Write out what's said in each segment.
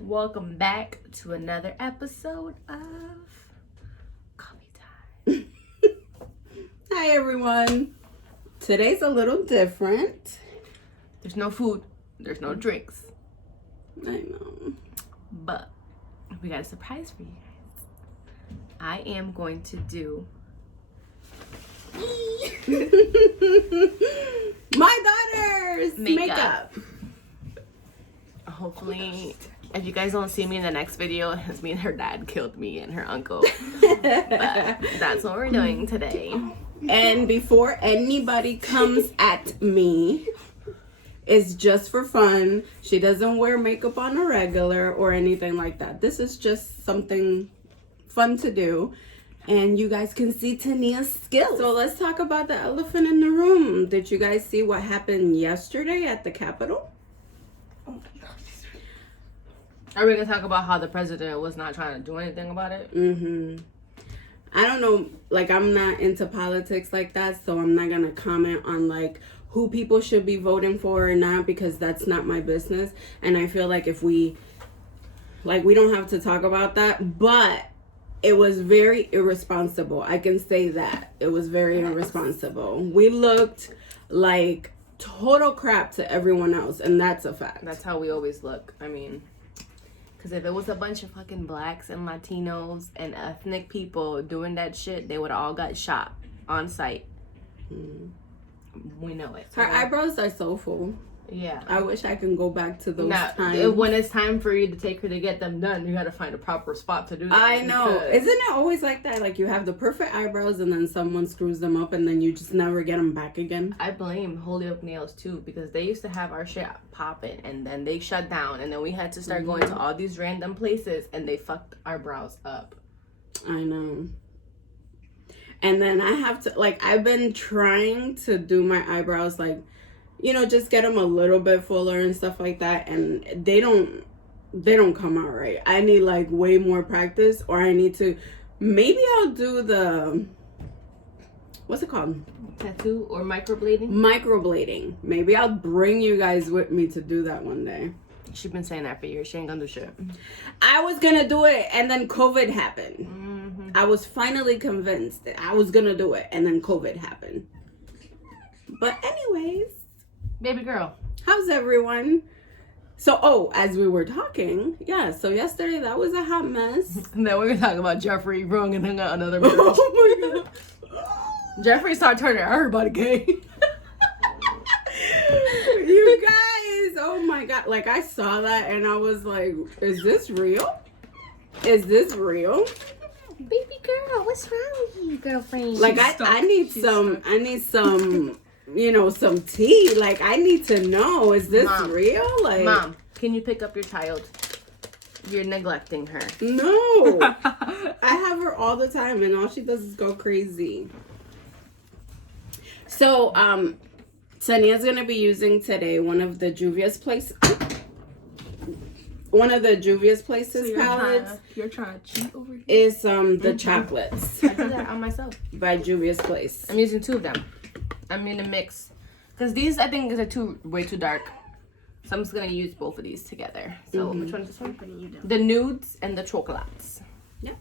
Welcome back to another episode of Coffee Time. Hi everyone. Today's a little different. There's no food, there's no drinks, I know. but we got a surprise for you guys. I am going to do My daughter's makeup. Hopefully, if you guys don't see me in the next video, it's me and her dad killed me and her uncle. But that's what we're doing today. And before anybody comes at me, it's just for fun. She doesn't wear makeup on a regular or anything like that. This is just something fun to do. And you guys can see Tania's skills. So let's talk about the elephant in the room. Did you guys see what happened yesterday at the Capitol? Oh my gosh. Are we gonna talk about how the president was not trying to do anything about it? I don't know, like I'm not into politics like that, so I'm not gonna comment on like who people should be voting for or not, because that's not my business. And I feel like if we don't have to talk about that, but it was very irresponsible. I can say that. It was very irresponsible. We looked like total crap to everyone else, and that's a fact. That's how we always look. I mean, because if it was a bunch of fucking blacks and Latinos and ethnic people doing that shit, they would all got shot on sight. We know it. Her eyebrows are so full. Yeah. I wish I can go back to those times. When it's time for you to take her to get them done, you gotta find a proper spot to do that. I know. Isn't it always like that? Like you have the perfect eyebrows and then someone screws them up and then you just never get them back again. I blame Holyoke Nails too, because they used to have our shit popping and then they shut down and then we had to start going to all these random places and they fucked our brows up. I know. And then I have to, like, I've been trying to do my eyebrows, like, you know, just get them a little bit fuller and stuff like that, and they don't come out right. I need like way more practice, or I need to, maybe I'll do the, what's it called? Tattoo or microblading? Microblading. Maybe I'll bring you guys with me to do that one day. She's been saying that for years. She ain't gonna do shit. I was gonna do it and then COVID happened. I was finally convinced that I was gonna do it and then COVID happened. But anyways, baby girl, how's everyone? So, as we were talking, so yesterday that was a hot mess. And then we were talking about Jeffrey wrong and hung out another marriage. Oh my god. Jeffrey started turning everybody gay. You guys, oh my god. Like, I saw that and I was like, is this real? Is this real? Baby girl, what's wrong with you, girlfriend? Like, I need some, you know, some tea. Like, I need to know, is this real? Like, Mom, can you pick up your child? You're neglecting her. No. I have her all the time and all she does is go crazy. So, Tania's gonna be using today one of the Juvias Places palettes. You're trying to cheat over here? Is the chocolates I do that on myself. by Juvias Place. I'm using two of them. I'm gonna mix, because these I think are way too dark. So I'm just gonna use both of these together. So which one is this one? The nudes and the chocolates. Yeah.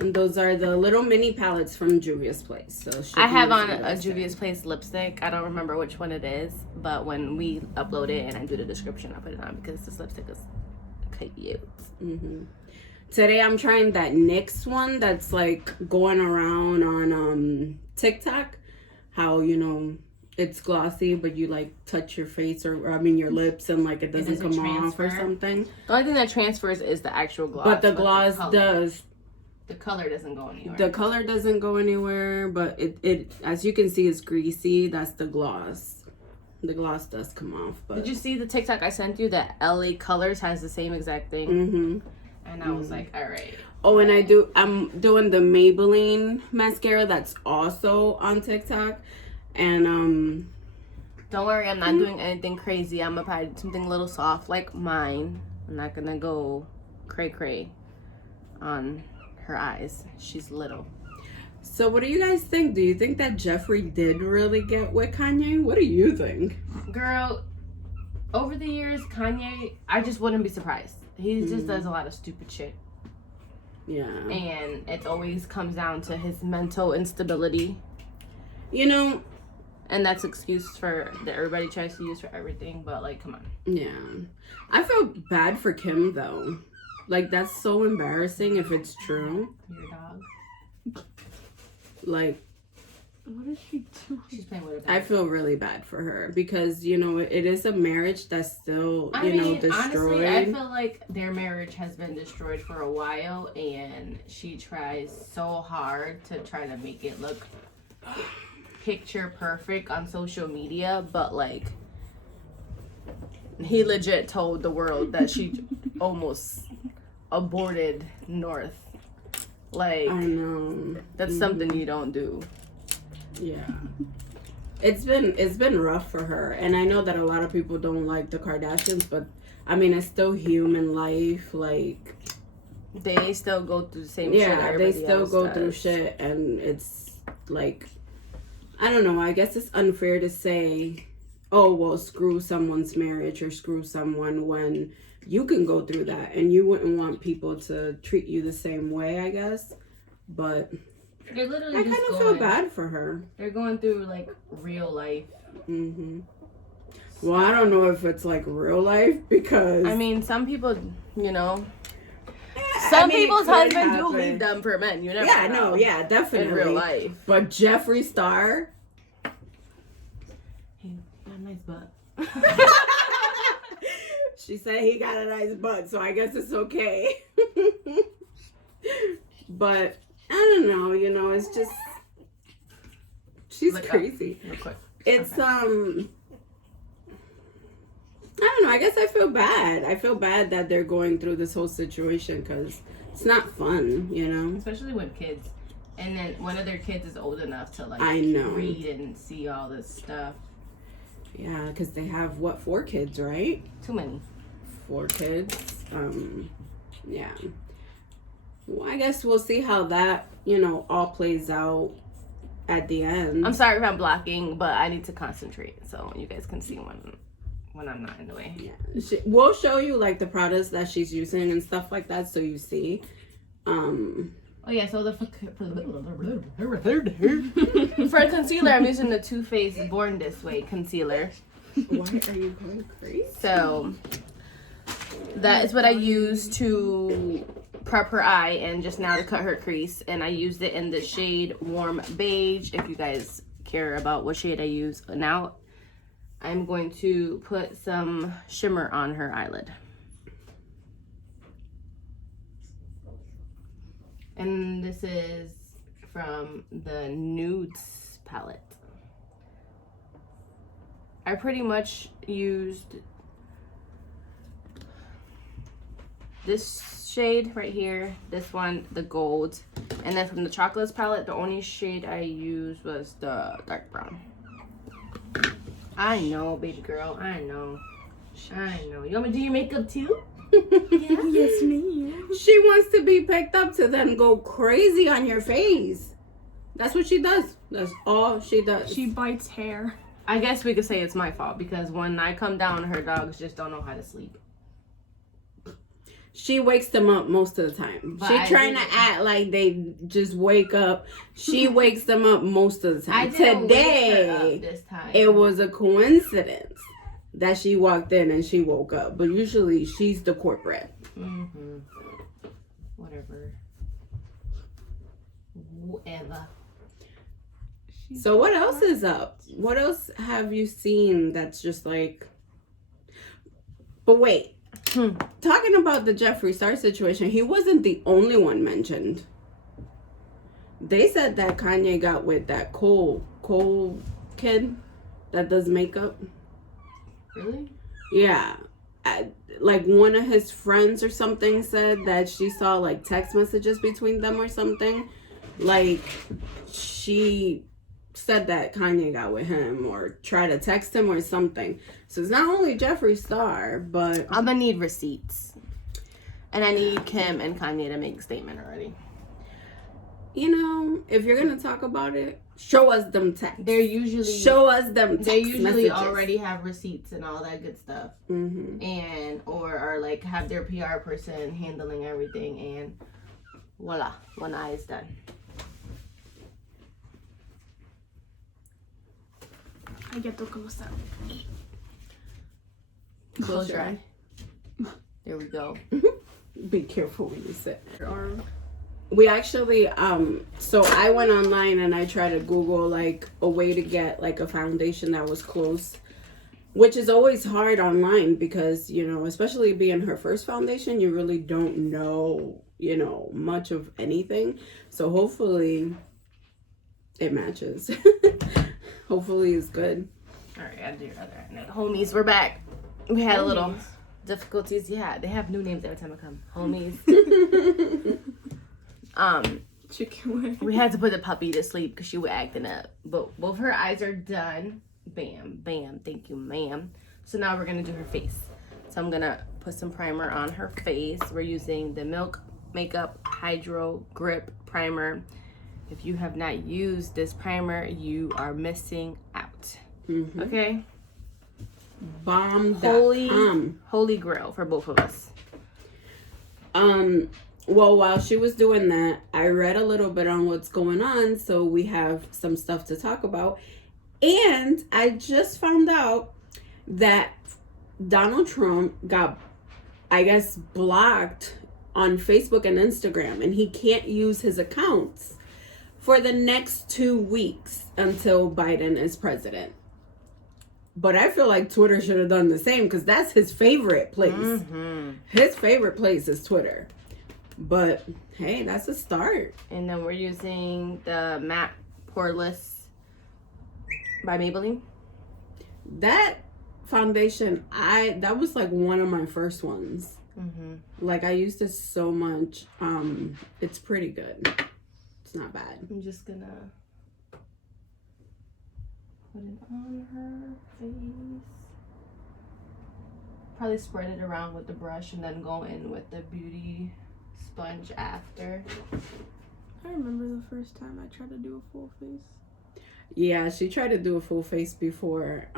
And those are the little mini palettes from Juvia's Place. So I have on a Juvia's Place lipstick. I don't remember which one it is, but when we upload it and I do the description, I'll put it on because this lipstick is cute. Today I'm trying that NYX one that's like going around on TikTok. How, you know, it's glossy, but you like touch your face or your lips and like it doesn't come off or something. The only thing that transfers is the actual gloss. But the gloss does. The color doesn't go anywhere. The color doesn't go anywhere, but it as you can see is greasy. That's the gloss. The gloss does come off. But did you see the TikTok I sent you that LA Colors has the same exact thing? And I was like, all right. Oh, and I'm doing the Maybelline mascara that's also on TikTok. And don't worry, I'm not doing anything crazy. I'm gonna probably do something a little soft like mine. I'm not gonna go cray on her eyes. She's little. So what do you guys think? Do you think that Jeffrey did really get with Kanye? What do you think? Girl, over the years, Kanye, I just wouldn't be surprised. He just does a lot of stupid shit. Yeah. And it always comes down to his mental instability. You know, and that's excuse for that everybody tries to use for everything, but like, come on. Yeah. I feel bad for Kim though. Like, that's so embarrassing if it's true. Your dog. Like, what is she doing? She's playing with her dog. I feel really bad for her because, you know, it is a marriage that's still, I mean, destroyed. Honestly, I feel like their marriage has been destroyed for a while, and she tries so hard to try to make it look picture perfect on social media, but like, he legit told the world that she almost aborted North. Like, I know. That's something you don't do. Yeah. It's been rough for her, and I know that a lot of people don't like the Kardashians, but I mean, it's still human life. Like, they still go through the same shit. Yeah, they still go does. through shit, and it's like, I don't know. I guess it's unfair to say, oh, well, screw someone's marriage or screw someone when you can go through that, and you wouldn't want people to treat you the same way, I guess. But they're literally I kind of feel bad for her. They're going through like real life. Well, I don't know if it's like real life because I mean, some people, you know, some people's husbands do leave them for men. You never know. No, yeah, definitely in real life. But Jeffree Star, he got a nice butt. She said he got a nice butt, so I guess it's okay. But I don't know, you know, it's just she's crazy. Real quick. It's I don't know. I guess I feel bad. I feel bad that they're going through this whole situation because it's not fun, you know. Especially with kids, and then one of their kids is old enough to like I know. read and see all this stuff. Yeah, because they have 4 kids, right? Too many. 4 kids. Yeah. Well, I guess we'll see how that, you know, all plays out at the end. I'm sorry if I'm blocking, but I need to concentrate so you guys can see when I'm not in the way. Yeah. We'll show you like the products that she's using and stuff like that so you see. Oh yeah, so for concealer, I'm using the Too Faced Born This Way concealer. Why are you going crazy? So that is what I use to prep her eye and just now to cut her crease. And I used it in the shade Warm Beige. If you guys care about what shade I use now, I'm going to put some shimmer on her eyelid. And this is from the Nudes palette. I pretty much used this shade right here, this one, the gold, and then from the Chocolates palette, the only shade I used was the dark brown. I know, baby girl, I know. You want me to do your makeup too? Yeah. Yes, ma'am. She wants to be picked up to then go crazy on your face. That's what she does. That's all she does. She bites hair. I guess we could say it's my fault because when I come down, her dogs just don't know how to sleep. She wakes them up most of the time. But She trying to act like they just wake up. She wakes them up most of the time. Today, this time. it was a coincidence that she walked in and she woke up. But usually, she's the corporate. Whatever. So what else is up? What else have you seen that's just like... But wait. Talking about the Jeffree Star situation, he wasn't the only one mentioned. They said that Kanye got with that Cole kid that does makeup. Really? Yeah. Like one of his friends or something said that she saw like text messages between them or something. Like she said that Kanye got with him or tried to text him or something. So it's not only Jeffree Star, but I'm gonna need receipts. And I need Kim and Kanye to make a statement already. you know, if you're gonna talk about it, Show us them texts. They're usually Show us them text they usually messages. already have receipts and all that good stuff, and or are like have their PR person handling everything, and voila, one eye is done. I get to close that. Close your eye. There we go. Be careful when you sit. Your arm. We actually, so I went online and I tried to Google like a way to get like a foundation that was close, which is always hard online because, you know, especially being her first foundation, you really don't know, you know, much of anything. So hopefully it matches. Hopefully it's good. All right, I'll do your other eye. Homies, we're back. We had a little difficulties. Yeah, they have new names every time I come. Homies. Chicken wing. We had to put the puppy to sleep because she was acting up. But both her eyes are done. Bam, bam. Thank you, ma'am. So now we're going to do her face. So I'm going to put some primer on her face. We're using the Milk Makeup Hydro Grip Primer. If you have not used this primer, you are missing out. Okay? Bomb. Holy grail for both of us. Well, while she was doing that, I read a little bit on what's going on, so we have some stuff to talk about. And I just found out that Donald Trump got, I guess, blocked on Facebook and Instagram, and he can't use his accounts for the next 2 weeks until Biden is president. But I feel like Twitter should have done the same because that's his favorite place. His favorite place is Twitter. But hey, that's a start. And then we're using the Matte Poreless by Maybelline. That foundation, that was like one of my first ones. Like I used it so much. It's pretty good. It's not bad. I'm just gonna put it on her face. Probably spread it around with the brush and then go in with the beauty sponge after. I remember the first time I tried to do a full face. Yeah, she tried to do a full face before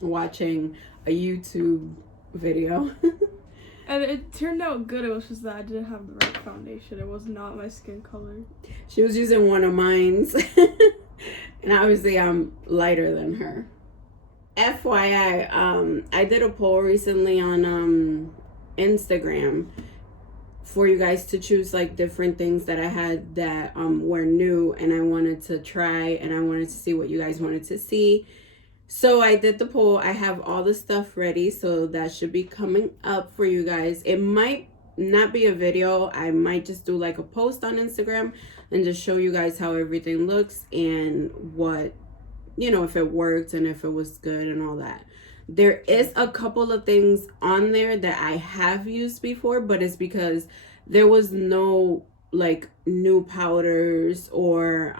watching a YouTube video. And it turned out good. It was just that I didn't have the right foundation. It was not my skin color. She was using one of mine's. And obviously I'm lighter than her. FYI, I did a poll recently on Instagram for you guys to choose like different things that I had that were new and I wanted to try and I wanted to see what you guys wanted to see. So I did the poll. I have all the stuff ready, so that should be coming up for you guys. It might not be a video. I might just do like a post on Instagram and just show you guys how everything looks and what, you know, if it worked and if it was good and all that. There is a couple of things on there that I have used before, but it's because there was no like new powders or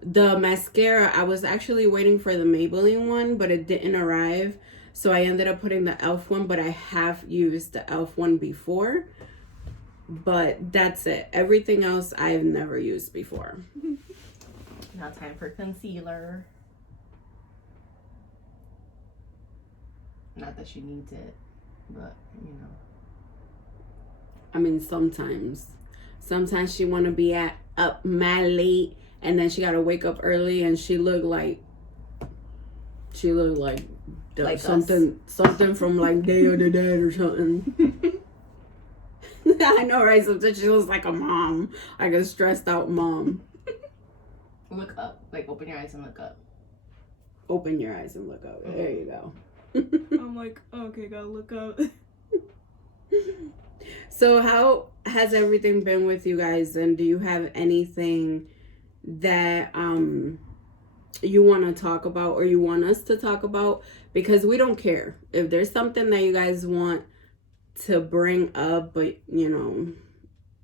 the mascara. I was actually waiting for the Maybelline one, but it didn't arrive. So I ended up putting the e.l.f. one, but I have used the e.l.f. one before. But that's it. Everything else I've never used before. Now time for concealer. Not that she needs it, but you know. I mean, sometimes she want to be up mad late, and then she got to wake up early, and she looked like something from like Day of the Dead or something. I know, right? Sometimes she looks like a mom, like a stressed out mom. Look up, like open your eyes and look up. Open your eyes and look up. There you go. I'm like, okay, gotta look up. So how has everything been with you guys, and do you have anything that you want to talk about or you want us to talk about? Because we don't care if there's something that you guys want to bring up, but you know,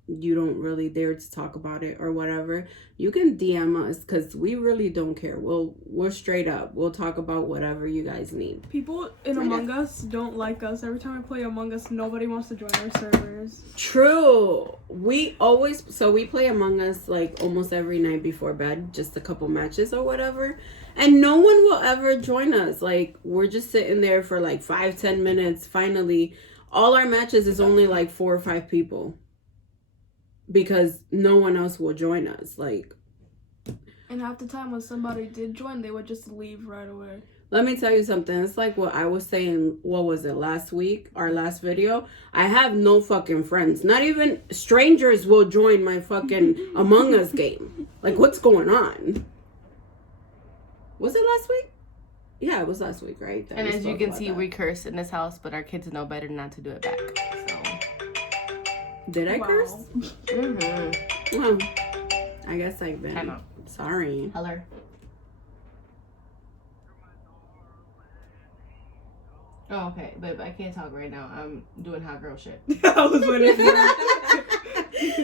you don't really dare to talk about it or whatever, you can DM us because we really don't care. We're straight up. We'll talk about whatever you guys need. People in Among Us don't like us. Every time I play Among Us, nobody wants to join our servers. True. We play Among Us like almost every night before bed, just a couple matches or whatever. And no one will ever join us. Like, we're just sitting there for like 5-10 minutes. Finally, all our matches is only like 4 or 5 people. Because no one else will join us. Like, and half the time when somebody did join, they would just leave right away. let me tell you something. It's like what I was saying, what was it, last week? Our last video. I have no fucking friends. Not even strangers will join my fucking Among Us game. Like, what's going on? Was it last week? Yeah, it was last week, right? And as you can see, we curse in this house, but our kids know better not to do it back. So. Did I curse? Mm-hmm. Well, I guess I've been. Time out. Sorry. Hello. Oh, okay. But I can't talk right now. I'm doing hot girl shit. I was waiting for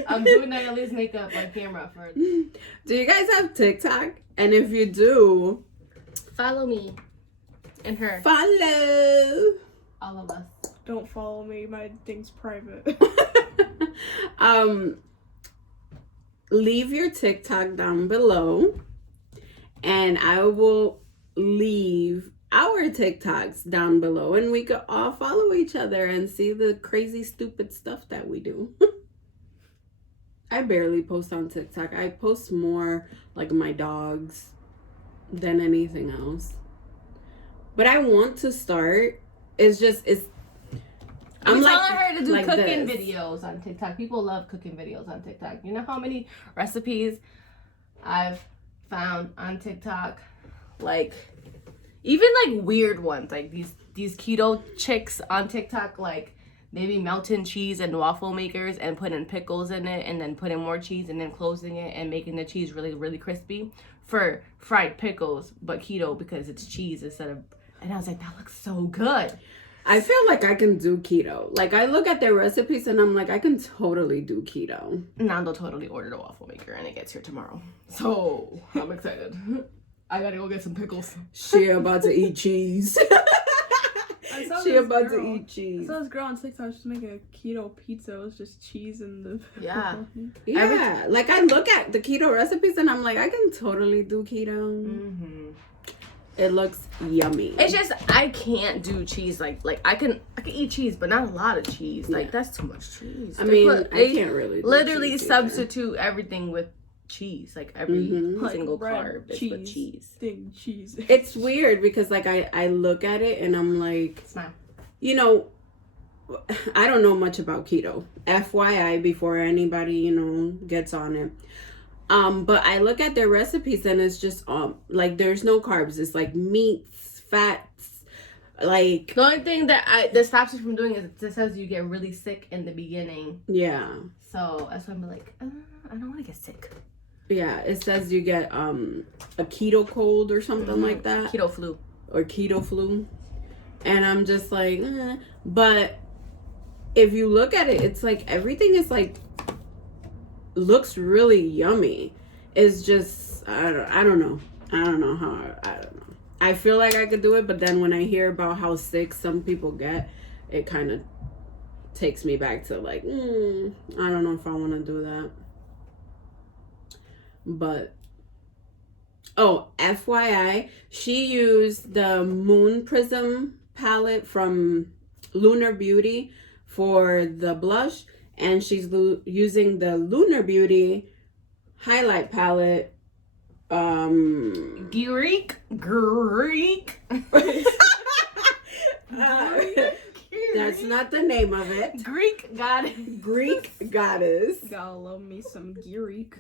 I'm doing Nayeli's makeup on camera for... Do you guys have TikTok? And if you do... Follow me. And her. Follow! All of us. Don't follow me. My thing's private. Leave your TikTok down below, and I will leave our TikToks down below, and we could all follow each other and see the crazy stupid stuff that we do. I barely post on TikTok. I post more like my dogs than anything else, but I want to start. I'm telling her to do like cooking this. videos on TikTok. People love cooking videos on TikTok. You know how many recipes I've found on TikTok? Like, even like weird ones. Like these keto chicks on TikTok, like maybe melting cheese and waffle makers and putting pickles in it and then putting more cheese and then closing it and making the cheese really, really crispy for fried pickles, but keto because it's cheese instead of... And I was like, that looks so good. I feel like I can do keto. Like, I look at their recipes and I'm like, I can totally do keto. Nando totally ordered a waffle maker and it gets here tomorrow. So, I'm excited. I gotta go get some pickles. She about to eat cheese. She about to eat cheese. I saw this girl on TikTok just making a keto pizza. It was just cheese and the... Yeah. Yeah. Like, I look at the keto recipes and I'm like, I can totally do keto. Mm-hmm. It looks yummy. It's just I can't do cheese like I can eat cheese, but not a lot of cheese. Like Yeah. that's too much cheese. I mean, I can't really do literally cheese substitute everything with cheese. Like every Mhm. single Like carb is with cheese. Thing, cheese. It's weird because like I look at it and I'm like, Smile. you know, I don't know much about keto. FYI, before anybody, you know, gets on it. But I look at their recipes and it's just like there's no carbs. It's like meats, fats, like The only thing that stops you from doing is it says you get really sick in the beginning. yeah. So that's why I'm like, I don't want to get sick. Yeah, it says you get a keto cold or something like that. Keto flu. Or keto flu. And I'm just like, but if you look at it, it's like everything is like looks really yummy. It's just I don't know. I don't know. I feel like I could do it, but then when I hear about how sick some people get, it kind of takes me back to like, I don't know if I want to do that. But oh, FYI, she used the Moon Prism palette from Lunar Beauty for the blush, and she's using the Lunar Beauty highlight palette. Greek. That's not the name of it. Greek goddess. Greek goddess. Gotta love me some Greek.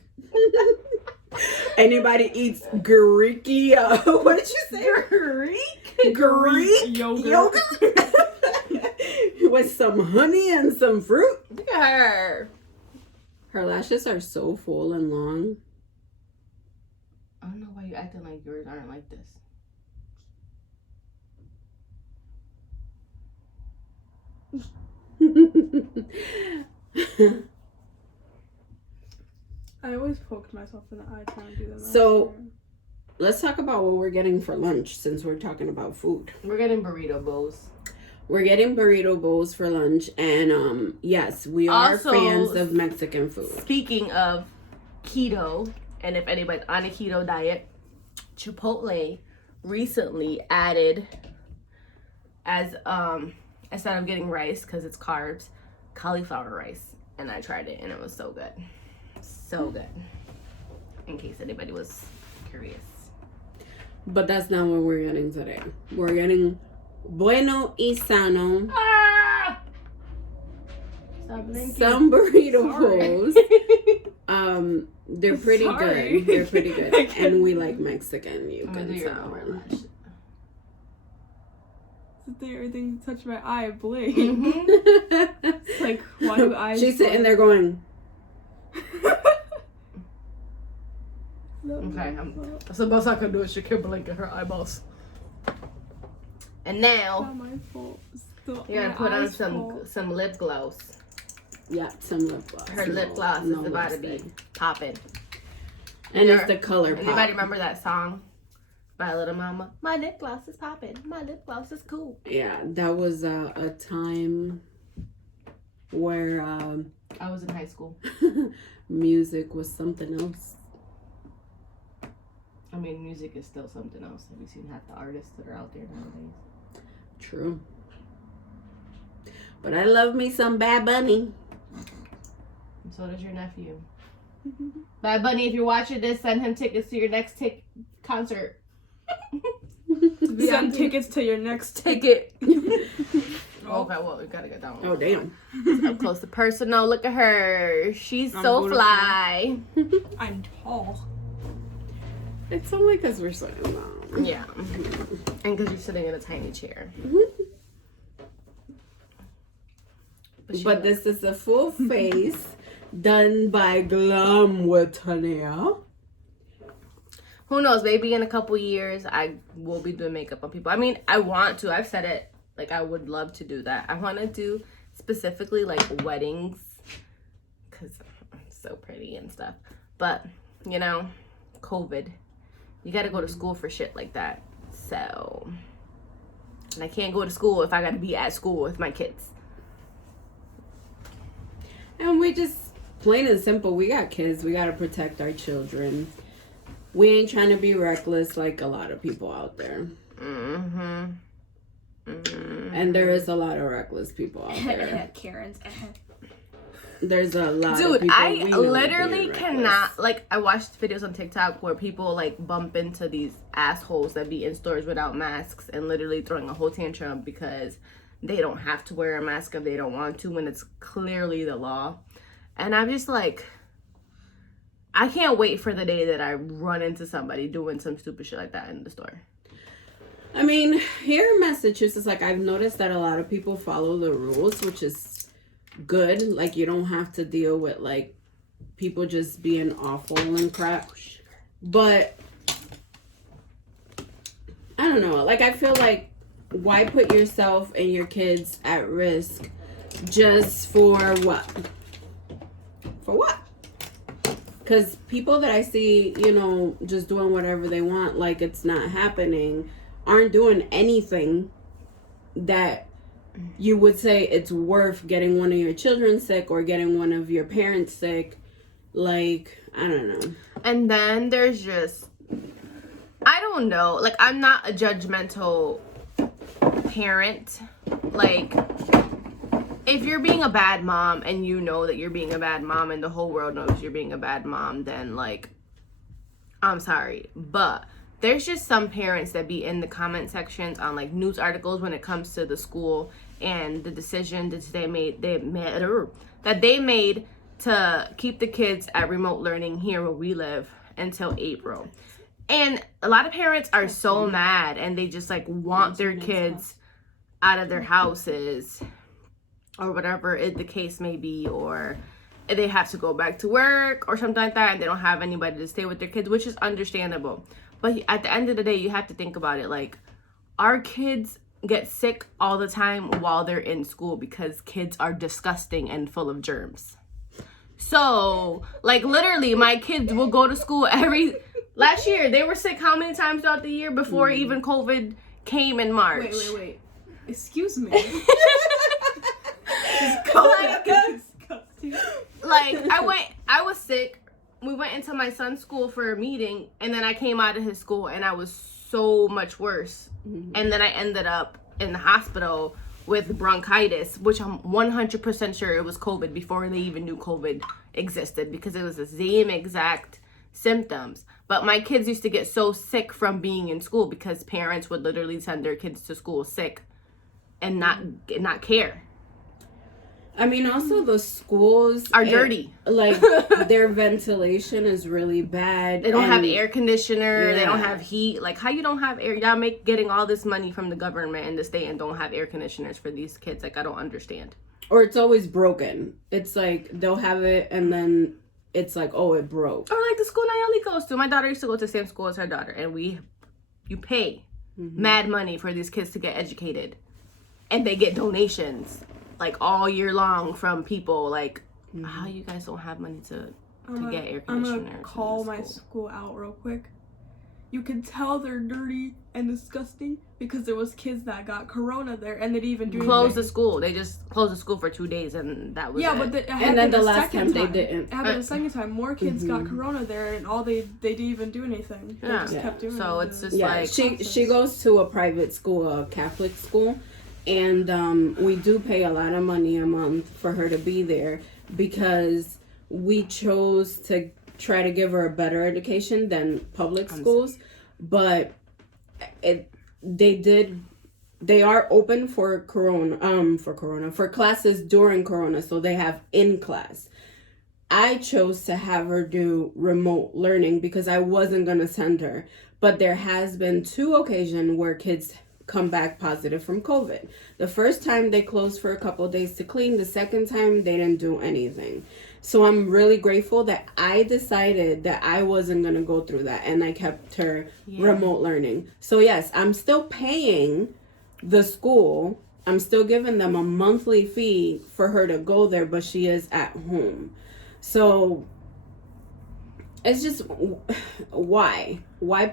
Anybody eats Greeky? What did you say? Greek yogurt. With some honey and some fruit. Look at her. Her lashes are so full and long. I don't know why you acting like yours aren't like this. I always poked myself in the eye trying to do that. So, let's talk about what we're getting for lunch since we're talking about food. We're getting burrito bowls. We're getting burrito bowls for lunch, and yes, we are Also, fans of Mexican food. Speaking of keto, and if anybody's on a keto diet, Chipotle recently added, as instead of getting rice because it's carbs, cauliflower rice, and I tried it and it was so good, so good. In case anybody was curious. But that's not what we're getting today. We're getting bueno y sano. Ah! Stop blinking. Some burrito Sorry. bowls. They're pretty Sorry. good. They're pretty good, and we like Mexican. You I'm gonna do can your tell. lower lash. Everything touched my eye, I blink. Mhm. It's like, why do eyes? She's sitting there going. Okay, that's the most I can do is she kept blinking her eyeballs. And now Not my fault. Still, you gotta my put on eyes fault. some lip gloss. Yeah, some lip gloss. Her lip gloss is about to be lipstick. popping. And it's the color pop. Anybody remember that song by Little Mama? My lip gloss is popping. My lip gloss is cool. Yeah, that was a time where I was in high school. music was something else. I mean, music is still something else. Have you seen half the artists that are out there nowadays? True. But I love me some Bad Bunny. And so does your nephew. Bad Bunny, if you're watching this, send him tickets to your next concert. Send tickets to your next Ticket. Okay, well, we gotta get down. Oh, damn. Up close to personal. Look at her. She's I'm so beautiful. fly. I'm tall. It's only because we're sitting down. Yeah. And because you're sitting in a tiny chair. But this is a full face done by Glam with Tania. Who knows? Maybe in a couple years, I will be doing makeup on people. I mean, I want to. I've said it. Like, I would love to do that. I want to do specifically, like, weddings. Because I'm so pretty and stuff. But, you know, COVID. You got to go to school for shit like that. So, and I can't go to school if I got to be at school with my kids. And we just, plain and simple, we got kids. We got to protect our children. We ain't trying to be reckless like a lot of people out there. Mm-hmm. Mm-hmm. And there is a lot of reckless people out there. Karen's. There's a lot of Dude, people I we know literally being cannot, reckless. like, I watched videos on TikTok where people, like, bump into these assholes that be in stores without masks and literally throwing a whole tantrum because they don't have to wear a mask if they don't want to when it's clearly the law. And I'm just like, I can't wait for the day that I run into somebody doing some stupid shit like that in the store. I mean, here in Massachusetts, like, I've noticed that a lot of people follow the rules, which is good. Like, you don't have to deal with, like, people just being awful and crap. But I don't know. Like, I feel like, why put yourself and your kids at risk just for what? For what? Because people that I see, you know, just doing whatever they want, like it's not happening, aren't doing anything that you would say it's worth getting one of your children sick or getting one of your parents sick. Like, I don't know. And then there's just, I don't know. Like, I'm not a judgmental parent. Like, if you're being a bad mom and you know that you're being a bad mom and the whole world knows you're being a bad mom, then, like, I'm sorry. But there's just some parents that be in the comment sections on, like, news articles when it comes to the school and the decision that they made to keep the kids at remote learning here where we live until April. And a lot of parents are so mad and they just, like, want their kids out of their houses or whatever the case may be, or they have to go back to work or something like that and they don't have anybody to stay with their kids, which is understandable. But at the end of the day, you have to think about it. Like, our kids get sick all the time while they're in school because kids are disgusting and full of germs. So, like, literally, my kids will go to school last year, they were sick how many times throughout the year before even COVID came in March? Wait. Excuse me. Like, I was sick. We went into my son's school for a meeting, and then I came out of his school, and I was so much worse. And then I ended up in the hospital with bronchitis, which I'm 100% sure it was COVID before they even knew COVID existed, because it was the same exact symptoms. But my kids used to get so sick from being in school because parents would literally send their kids to school sick and not care. I mean, also the schools are dirty. Like, their ventilation is really bad. They don't have air conditioner. Yeah. They don't have heat. Like, how you don't have air? Y'all getting all this money from the government and the state and don't have air conditioners for these kids. Like, I don't understand. Or it's always broken. It's like they'll have it and then it's like, oh, it broke. Or like the school Nayeli goes to. My daughter used to go to the same school as her daughter, and you pay mad money for these kids to get educated, and they get donations like all year long from people. Like, how you guys don't have money to get air conditioners? I'm gonna call my school out real quick. You can tell they're dirty and disgusting because there was kids that got corona there, and they didn't even do close the school. They just closed the school for 2 days, and that was it. And then the last time they didn't. It happened the second time. More kids got corona there, and they didn't even do anything. They just kept doing it. So it's just like she goes to a private school, a Catholic school, and we do pay a lot of money a month for her to be there because we chose to try to give her a better education than public schools, but they are open for classes during corona, so they have in class. I chose to have her do remote learning because I wasn't going to send her, but there has been 2 occasions where kids come back positive from COVID. The first time they closed for a couple of days to clean. The second time they didn't do anything. So I'm really grateful that I decided that I wasn't going to go through that, and I kept her remote learning. So yes, I'm still paying the school. I'm still giving them a monthly fee for her to go there, but she is at home. So it's just, why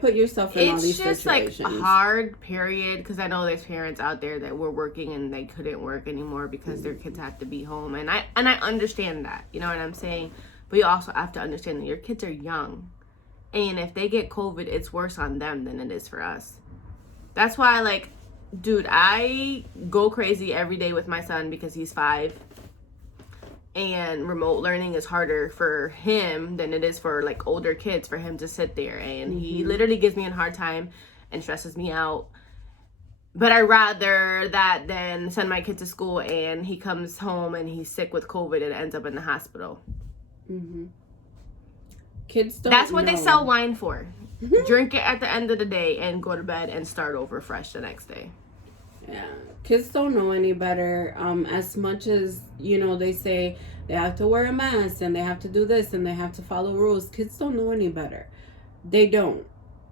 put yourself in all these situations? It's just like a hard period, because I know there's parents out there that were working and they couldn't work anymore because their kids had to be home, and I understand that, you know what I'm saying, but you also have to understand that your kids are young, and if they get COVID, it's worse on them than it is for us. That's why, like, dude, I go crazy every day with my son because he's 5. And remote learning is harder for him than it is for like older kids, for him to sit there, and he literally gives me a hard time and stresses me out. But I'd rather that than send my kid to school and he comes home and he's sick with COVID and ends up in the hospital. Kids don't That's what know. they sell wine for. Drink it at the end of the day and go to bed and start over fresh the next day. Yeah, kids don't know any better. As much as, you know, they say they have to wear a mask and they have to do this and they have to follow rules, kids don't know any better. They don't.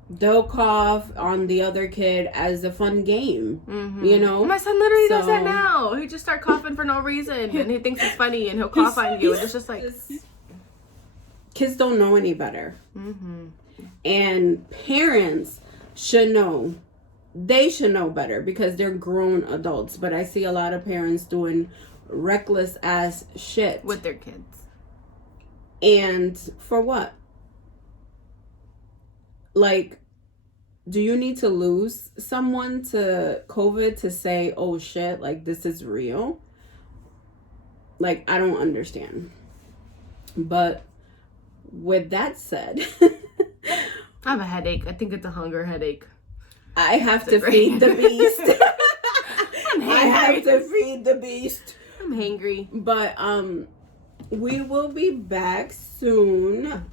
They'll cough on the other kid as a fun game, you know? My son literally does that now. He just start coughing for no reason, and he thinks it's funny, and he'll cough on you, and it's just like... Kids don't know any better. And parents should know. They should know better because they're grown adults. But I see a lot of parents doing reckless ass shit with their kids. And for what? Like, do you need to lose someone to COVID to say, oh shit, like this is real? Like, I don't understand. But with that said, I have a headache. I think it's a hunger headache. I have to feed the beast. I have to feed the beast. I'm hangry. But we will be back soon.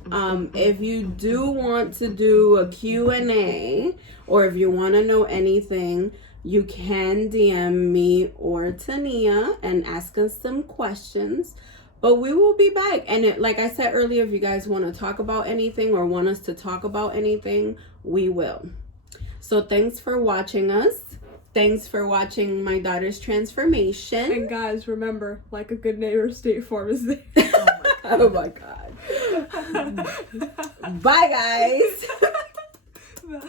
If you do want to do a Q&A, or if you want to know anything, you can DM me or Tania and ask us some questions. But we will be back. And like I said earlier, if you guys want to talk about anything or want us to talk about anything, we will. So thanks for watching us. Thanks for watching my daughter's transformation. And guys, remember, like a good neighbor, State Farm is there. Oh my God. Oh my god. Bye, guys. Bye.